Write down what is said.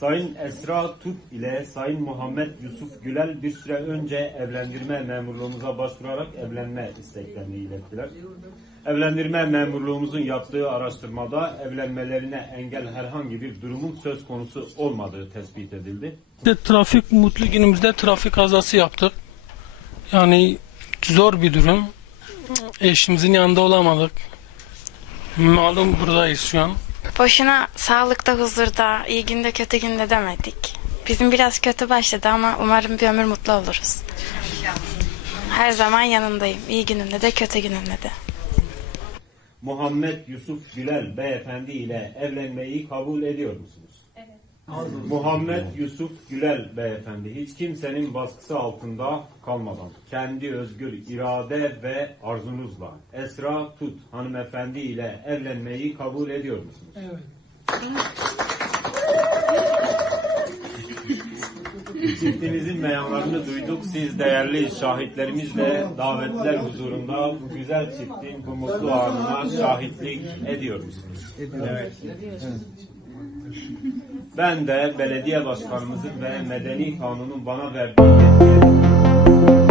Sayın Esra Tut ile Sayın Muhammed Yusuf Gülel bir süre önce evlendirme memurluğumuza başvurarak evlenme isteklerini ilettiler. Evlendirme memurluğumuzun yaptığı araştırmada evlenmelerine engel herhangi bir durumun söz konusu olmadığı tespit edildi. Trafik mutlu günümüzde trafik kazası yaptık. Yani zor bir durum. Eşimizin yanında olamadık. Malum buradayız şu an. Boşuna sağlıkta, huzurda, iyi günde, kötü günde demedik. Bizim biraz kötü başladı ama umarım bir ömür mutlu oluruz. Her zaman yanındayım. İyi gününde de, kötü gününde de. Muhammed Yusuf Gülel beyefendi ile evlenmeyi kabul ediyor musunuz? Evet. Muhammed Yusuf Gülel beyefendi hiç kimsenin baskısı altında kalmadan kendi özgür irade ve arzunuzla Esra Tut hanımefendi ile evlenmeyi kabul ediyor musunuz? Evet. Çiftimizin beyanlarını duyduk. Siz değerli şahitlerimizle davetler huzurunda bu güzel çiftin bu mutlu anına şahitlik ediyor musunuz? Evet. Ben de belediye başkanımızın ve medeni kanunun bana verdiği